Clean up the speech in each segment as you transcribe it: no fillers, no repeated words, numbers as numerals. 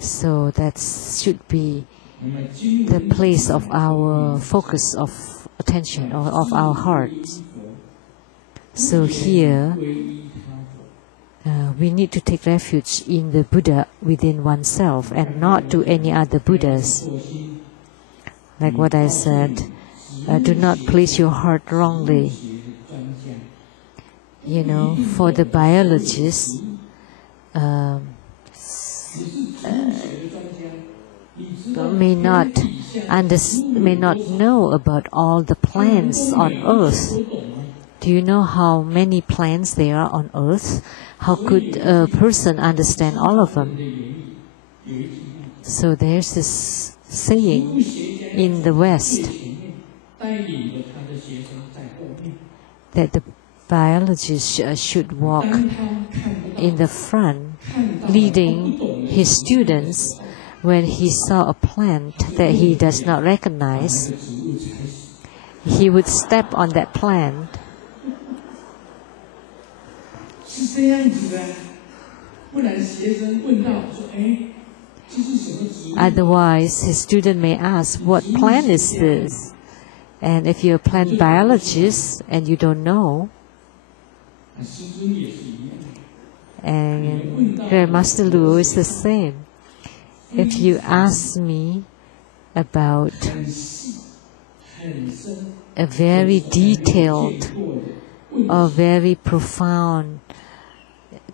So that should be the place of our focus of attention or of our hearts. So here, we need to take refuge in the Buddha within oneself and not to any other Buddhas. Like what I said, do not place your heart wrongly. You know, for the biologists, may not know about all the plants on earth. Do you know how many plants there are on earth? How could a person understand all of them? So there's this saying in the West that the biologist should walk in the front, leading his students. When he saw a plant that he does not recognize, he would step on that plant. Otherwise, his student may ask, what plant is this? And if you're a plant biologist and you don't know, and Grandmaster Luo is the same. If you ask me about a very detailed or very profound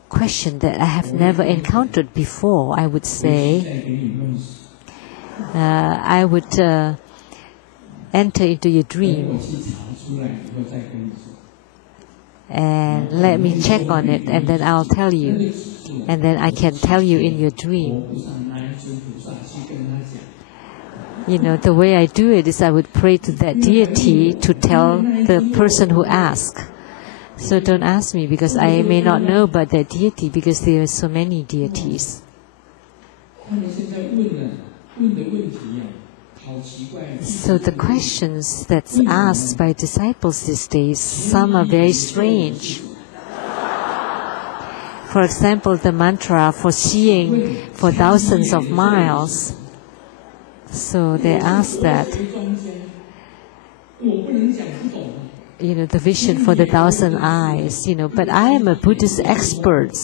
question that I have never encountered before, I would say, I would enter into your dream and let me check on it, and then I'll tell you, and then I can tell you in your dream. You know, the way I do it is I would pray to that deity to tell the person who asks. So don't ask me because I may not know about that deity because there are so many deities. So the questions that's asked by disciples these days, some are very strange. For example, the mantra for seeing for thousands of miles. So they ask that, you know, the vision for the 1,000 eyes, you know, but I am a Buddhist expert.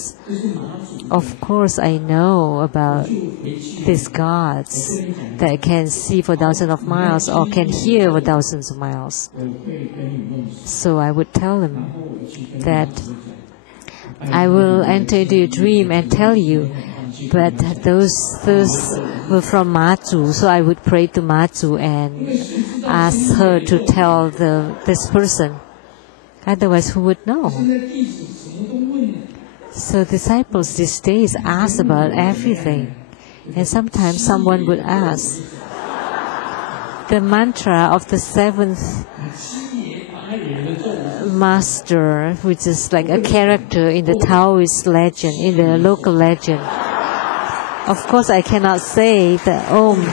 Of course, I know about these gods that can see for thousands of miles or can hear for thousands of miles. So I would tell them that I will enter into your dream and tell you, but those were from Mazu, so I would pray to Mazu and ask her to tell this person. Otherwise, who would know? So disciples these days ask about everything. And sometimes someone would ask, the mantra of the seventh master, which is like a character in the Taoist legend, in the local legend. Of course, I cannot say the Om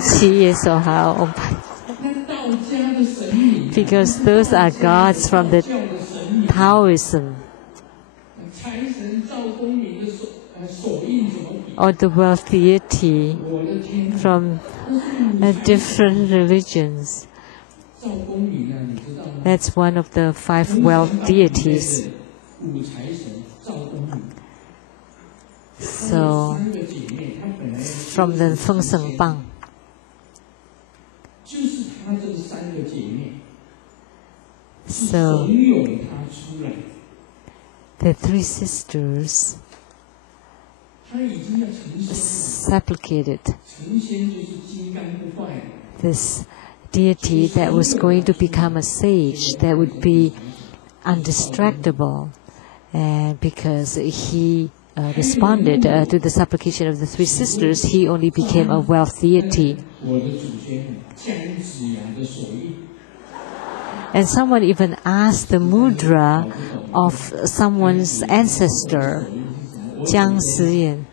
Qi Ye So Hao, because those are gods from the Taoism. Or the wealth deity from different religions. That's one of the 5 wealth deities. So, from the Feng Sheng Bang. So, the 3 sisters supplicated this deity that was going to become a sage, that would be undistractable, and because he responded to the supplication of the 3 sisters, he only became a wealth deity. And someone even asked the mudra of someone's ancestor, Jiang Siyan,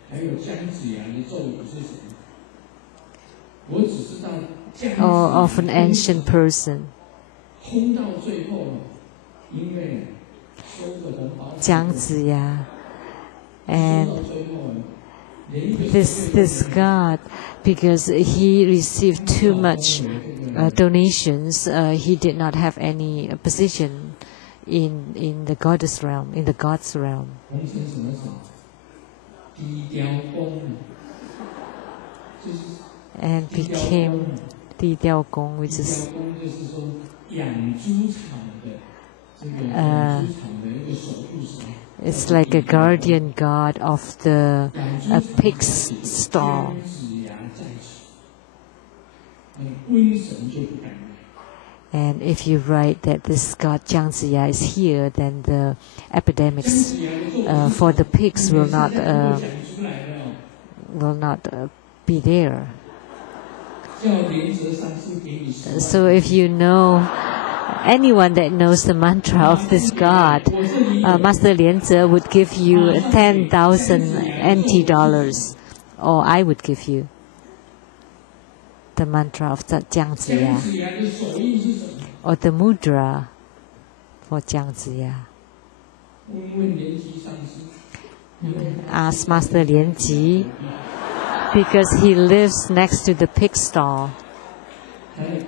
or of an ancient person. 姜子牙, and this god, because he received too much donations, he did not have any position in the goddess realm, in the god's realm. And became Di Diao Gong, which is it's like a guardian god of the pig's stall. And if you write that this god Jiang Ziya is here, then the epidemics for the pigs will not be there. So if you know anyone that knows the mantra of this god, Master Lian would give you 10,000 NT dollars, or I would give you the mantra of Jiang Ziya, or the mudra for Jiang Ziya. Ask Master Lian Ji, because he lives next to the pig stall. The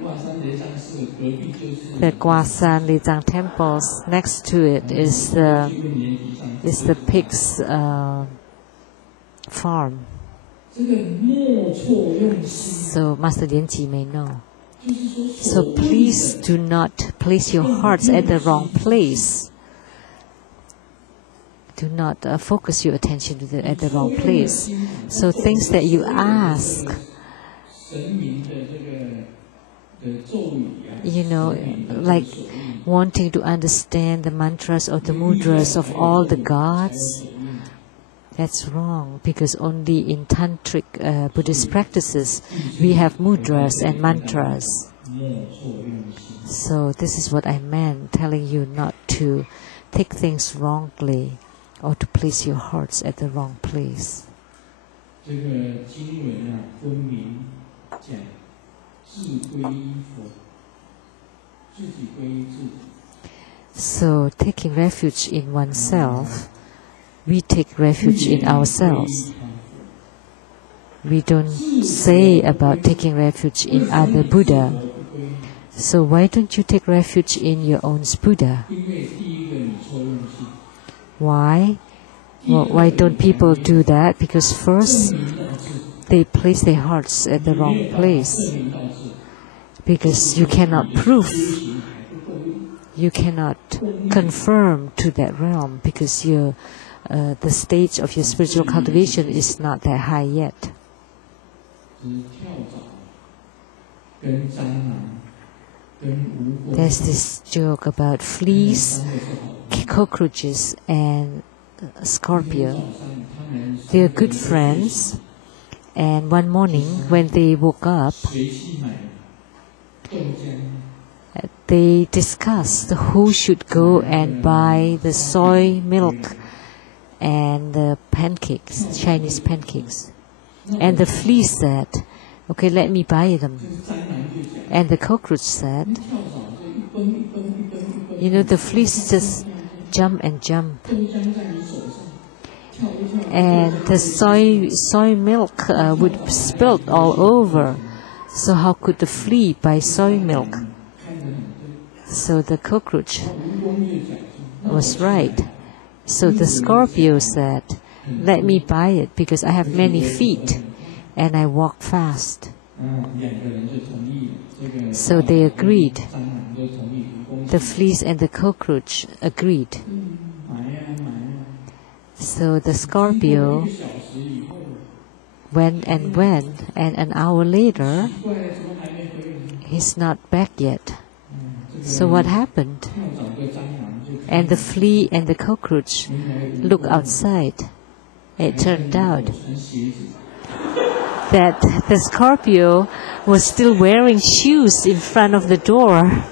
Guasan Lizang temples, next to it is the pig's farm. So Master Lian Ji may know. So please do not place your hearts at the wrong place. Do not focus your attention at the wrong place. So things that you ask, you know, like wanting to understand the mantras or the mudras of all the gods, that's wrong, because only in tantric Buddhist practices we have mudras and mantras. So this is what I meant, telling you not to take things wrongly or to place your hearts at the wrong place. So taking refuge in oneself, we take refuge in ourselves. We don't say about taking refuge in other Buddha. So why don't you take refuge in your own Buddha? Why? Well, why don't people do that? Because first, they place their hearts at the wrong place. Because you cannot prove, you cannot confirm to that realm, because the stage of your spiritual cultivation is not that high yet. There's this joke about fleas, cockroaches, and scorpio. They are good friends, and one morning when they woke up, they discussed who should go and buy the soy milk and the pancakes, Chinese pancakes. And the flea said, "Okay, let me buy them." And the cockroach said, you know, the fleas just jump and jump. And the soy milk would spill all over. So how could the flea buy soy milk? So the cockroach was right. So the scorpio said, "Let me buy it because I have many feet and I walk fast." So they agreed. The fleas and the cockroach agreed. So the scorpio went, and an hour later, he's not back yet. So what happened? And the flea and the cockroach looked outside. It turned out that the scorpio was still wearing shoes in front of the door.